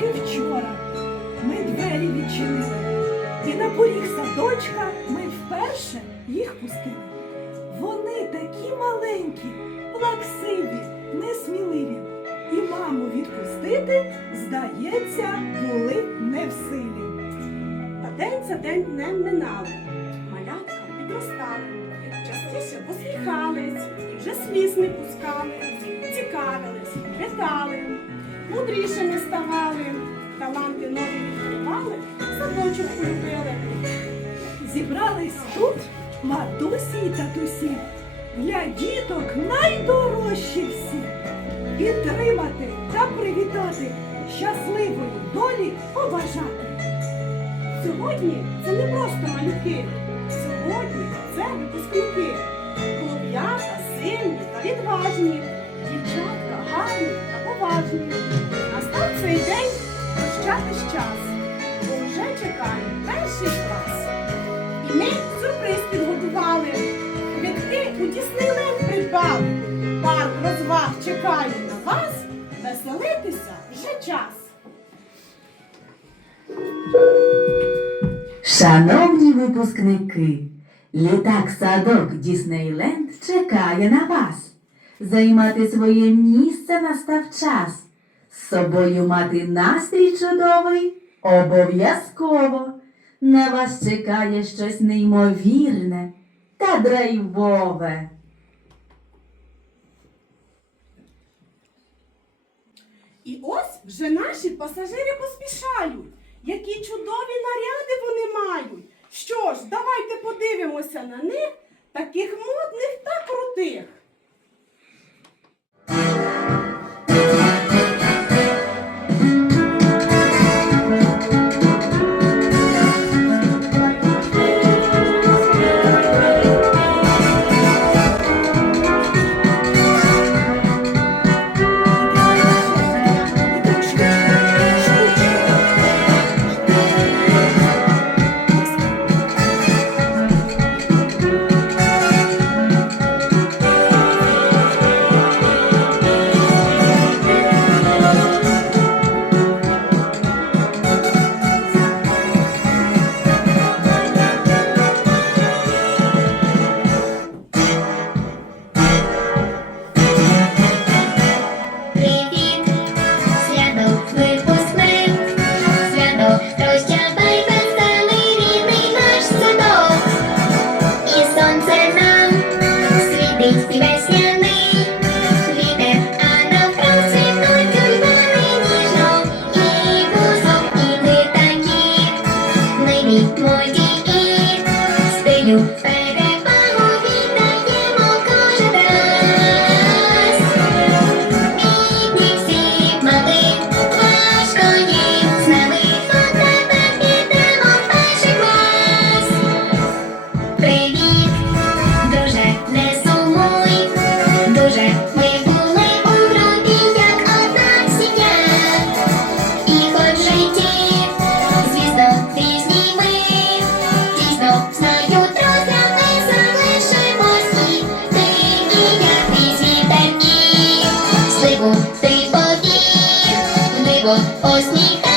тільки вчора ми двері відчинили, і на поріг садочка ми вперше їх пустили. Вони такі маленькі, плаксиві, несміливі, і маму відпустити, здається, були не в силі. Та день за день не минали. Малятка підростали, частіше посміхались і вже сліз не пускали, цікавились, питали, мудрішими ставали, таланти нові відкривали, садочок полюбили. Зібрались тут матусі й татусі, для діток найдорожчі всі. Підтримати та привітати, щасливої долі побажати. Сьогодні це не просто малюки, сьогодні це випускники. Хлоп'ята сильні та відважні, дівчатка гарні та поважні. Настав цей день прощатись час, бо вже чекає перший клас. І ми сюрприз підготували. Квитки у Діснейленд придбали. Парк розваг чекає на вас. Веселитися вже час. Шановні випускники, літак садок Діснейленд чекає на вас. Займати своє місце настав час. З собою мати настрій чудовий обов'язково. На вас чекає щось неймовірне та драйвове. І ось вже наші пасажири поспішають. Які чудові наряди вони мають. Що ж, давайте подивимося на них, таких модних та крутих. Вітер, а навкруг цвітуть тюльпани ніжно, і бузок, і літаки, ми від моді і стилю will force me.